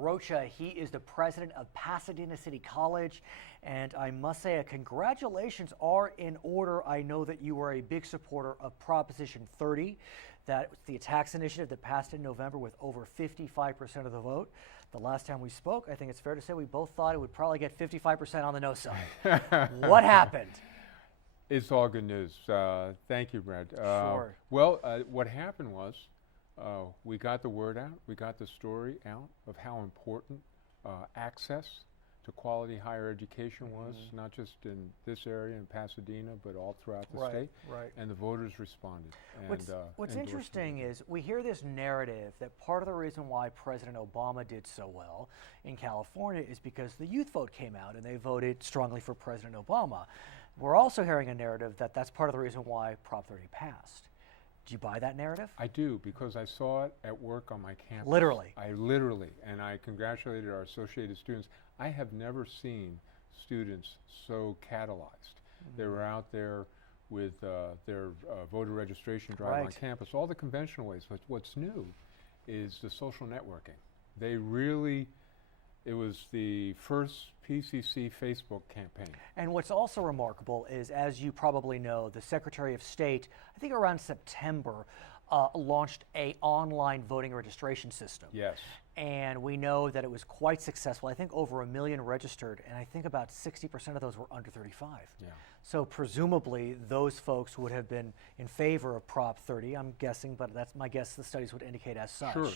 Rocha. He is the president of Pasadena City College, and I must say, congratulations are in order. I know that you were a big supporter of Proposition 30, that was the tax initiative that passed in November with over 55% of the vote. The last time we spoke, I think it's fair to say we both thought it would probably get 55% on the no side. What happened? It's all good news. Thank you, Brent. Sure. Well, what happened was we got the word out, we got the story out of how important access to quality higher education was, not just in this area in Pasadena, but all throughout the state. Right. And the voters responded. What's interesting is we hear this narrative that part of the reason why President Obama did so well in California is because the youth vote came out and they voted strongly for President Obama. We're also hearing a narrative that that's part of the reason why Prop 30 passed. Do you buy that narrative? I do, because I saw it at work on my campus. Literally. And I congratulated our associated students. I have never seen students so catalyzed. They were out there with their voter registration drive on campus, all the conventional ways. But what's new is the social networking. They really, it was the first PCC Facebook campaign. And what's also remarkable is, as you probably know, the Secretary of State, I think around September, launched an online voting registration system. Yes. And we know that it was quite successful. I think over 1 million registered, and I think about 60% of those were under 35. Yeah. So presumably those folks would have been in favor of Prop 30, I'm guessing, but that's my guess, the studies would indicate as such. Sure.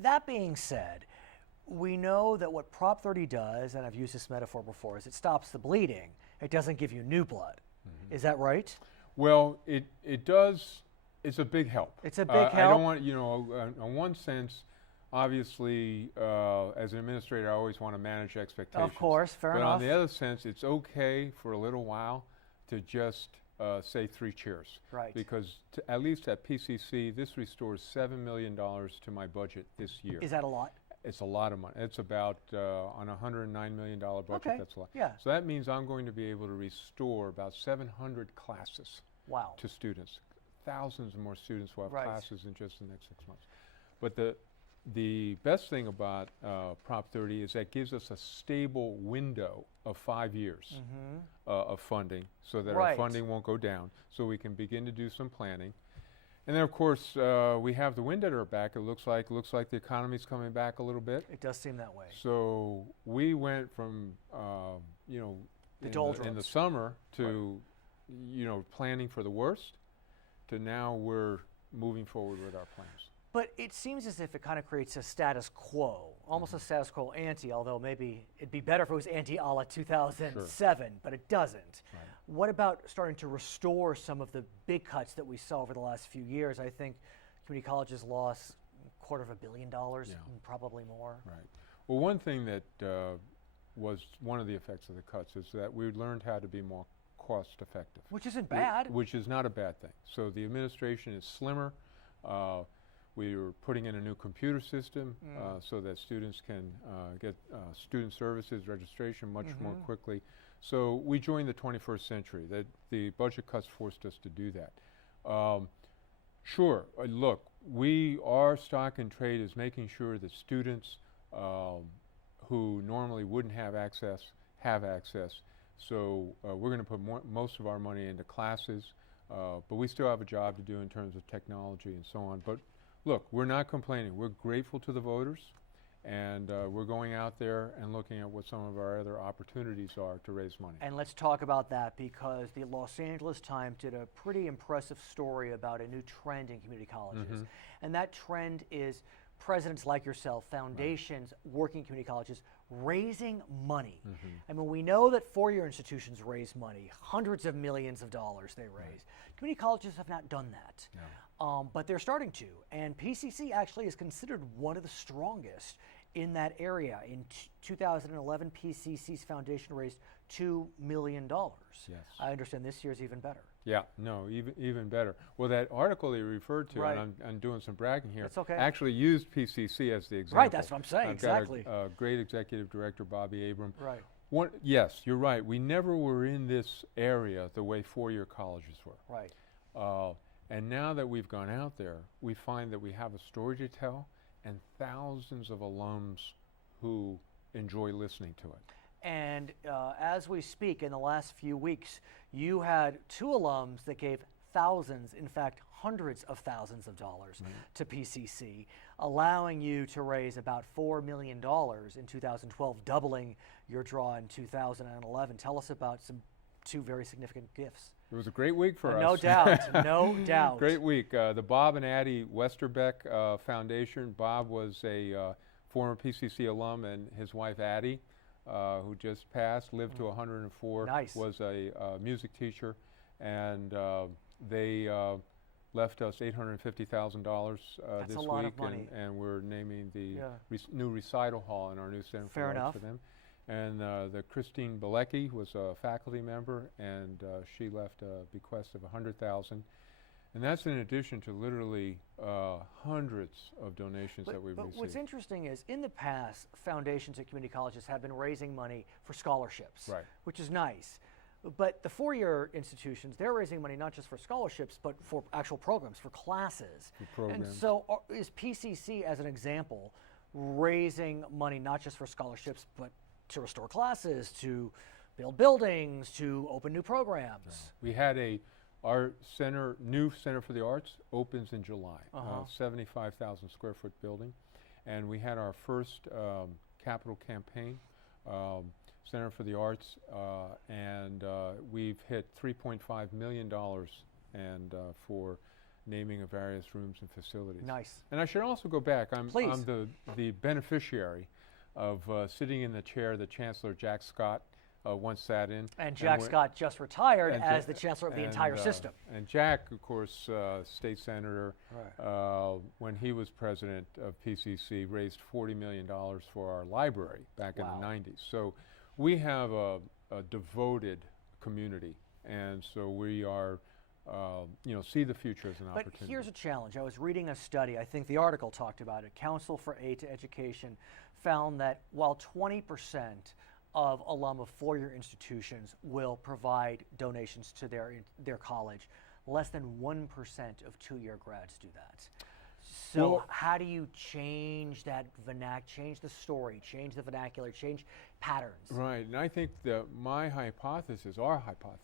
That being said, we know that what Prop 30 does, and I've used this metaphor before, is it stops the bleeding. It doesn't give you new blood. Is that right? Well, it does. It's a big help. It's a big help. I don't want, in one sense, obviously, as an administrator, I always want to manage expectations. Of course, fair enough. But on the other sense, it's okay for a little while to just say 3 cheers. Right. Because at least at PCC, this restores $7 million to my budget this year. Is that a lot? It's a lot of money. It's about, on a $109 million budget, that's a lot. Yeah. So that means I'm going to be able to restore about 700 classes to students. Thousands of more students will have classes in just the next 6 months. But the best thing about Prop 30 is that gives us a stable window of 5 years of funding, so that our funding won't go down, so we can begin to do some planning. And then, of course, we have the wind at our back. It looks like the economy's coming back a little bit. It does seem that way. So we went from the in the summer to planning for the worst, to now we're moving forward with our plans. But it seems as if it kind of creates a status quo, almost a status quo ante, although maybe it'd be better if it was ante a la 2007, but it doesn't. Right. What about starting to restore some of the big cuts that we saw over the last few years? I think community colleges lost $250 million, probably more. Right. Well, one thing that was one of the effects of the cuts is that we learned how to be more cost effective. Which isn't bad. Which is not a bad thing. So the administration is slimmer. We are putting in a new computer system so that students can get student services registration much more quickly. So we joined the 21st century. The budget cuts forced us to do that. Sure, look, our stock and trade is making sure that students who normally wouldn't have access have access. So we're going to put most of our money into classes, but we still have a job to do in terms of technology and so on. But look, we're not complaining. We're grateful to the voters, and we're going out there and looking at what some of our other opportunities are to raise money. And let's talk about that, because the Los Angeles Times did a pretty impressive story about a new trend in community colleges. And that trend is presidents like yourself, foundations, working community colleges, raising money. I mean, we know that four-year institutions raise money, hundreds of millions of dollars they raise. Community colleges have not done that. But they're starting to, and PCC actually is considered one of the strongest in that area. In 2011, PCC's foundation raised $2 million. Yes. I understand this year's even better. Yeah, no, even better. Well, that article that you referred to, and I'm doing some bragging here, That's okay. actually used PCC as the example. Right, that's what I'm saying, I've exactly. got a great executive director, Bobby Abram. Right. Yes, you're right. We never were in this area the way four-year colleges were. Right. And now that we've gone out there, we find that we have a story to tell, and thousands of alums who enjoy listening to it. And as we speak, in the last few weeks, you had 2 alums that gave thousands, in fact, hundreds of thousands of dollars to PCC, allowing you to raise about $4 million in 2012, doubling your draw in 2011. Tell us about 2 very significant gifts. It was a great week for us. No doubt, no doubt. Great week. The Bob and Addie Westerbeck Foundation. Bob was a former PCC alum, and his wife Addie, who just passed, lived to 104, Nice. was a music teacher, and they left us $850,000 this a lot week, of money. and we're naming the new recital hall in our new Center for Fair the Arts enough. for them. And the Christine Bilecki was a faculty member, and she left a bequest of $100,000. And that's in addition to literally hundreds of donations that we've But received. what's interesting is, in the past, foundations at community colleges have been raising money for scholarships, Right. which is nice. But the 4-year institutions, they're raising money not just for scholarships, but for actual programs, for classes. For And programs. so is PCC, as an example, raising money not just for scholarships, but to restore classes, to build buildings, to open new programs? We had our new Center for the Arts opens in July, 75,000 square foot building. And we had our first capital campaign, Center for the Arts, and we've hit $3.5 million and for naming of various rooms and facilities. Nice. And I should also go back. I'm Please. the beneficiary of sitting in the chair that Chancellor Jack Scott once sat in. And Jack Scott just retired and as the chancellor of the entire system. And Jack, of course, state senator, Right. when he was president of PCC, raised $40 million for our library back in the 90s. So we have a devoted community, and so we are, see the future as an opportunity. But here's a challenge. I was reading a study, I think the article talked about it. Council for Aid to Education found that while 20% of alum of 4-year institutions will provide donations to their college, less than 1% of 2-year grads do that. So Well, how do you change that change the story, change the vernacular, change patterns? Right, and I think that our hypothesis,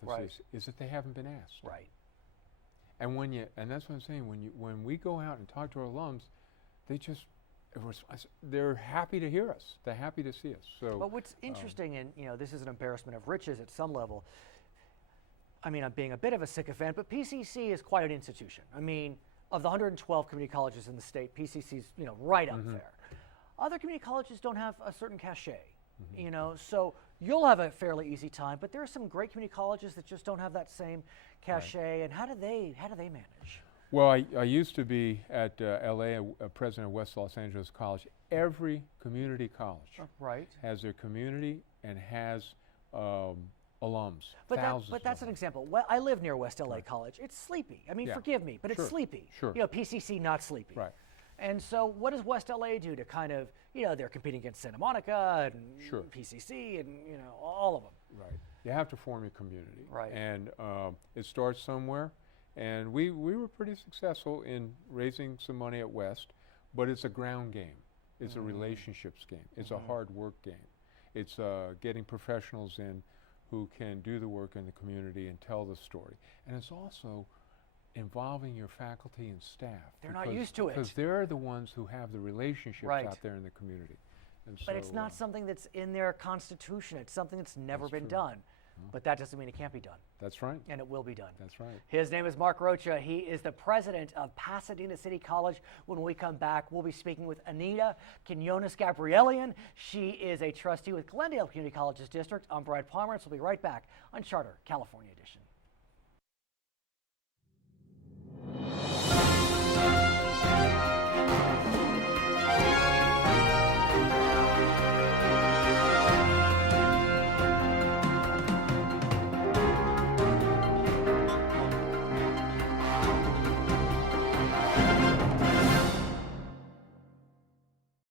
Right. is that they haven't been asked. Right. And and that's what I'm saying. When we go out and talk to our alums, they're happy to hear us. They're happy to see us. So, But what's interesting, and this is an embarrassment of riches at some level. I mean, I'm being a bit of a sycophant, but PCC is quite an institution. I mean, of the 112 community colleges in the state, PCC is right up there. Other community colleges don't have a certain cachet. So you'll have a fairly easy time, but there are some great community colleges that just don't have that same cachet. And how do they manage? Well, I used to be at LA, president of West Los Angeles College. Every community college Right. has their community and has alums. But thousands of that's an them. example. Well, I live near West LA College. It's sleepy. I mean, Yeah. forgive me, but it's Sure. sleepy. Sure. PCC not sleepy. Right. And so what does West LA do to kind of, they're competing against Santa Monica and Sure. PCC and, all of them. Right. You have to form your community. Right. And it starts somewhere. And we were pretty successful in raising some money at West, but it's a ground game. It's a relationships game. It's a hard work game. It's getting professionals in who can do the work in the community and tell the story. And it's also involving your faculty and staff. They're not used to it. Because they're the ones who have the relationships Right. out there in the community. And But so, it's not something that's in their constitution. It's something that's never That's been true. done. But that doesn't mean it can't be done. That's right. And it will be done. That's right. His name is Mark Rocha. He is the president of Pasadena City College. When we come back, we'll be speaking with Anita Quinones-Gabrielian. She is a trustee with Glendale Community Colleges District. I'm Brad Palmer, so we'll be right back on Charter California Edition.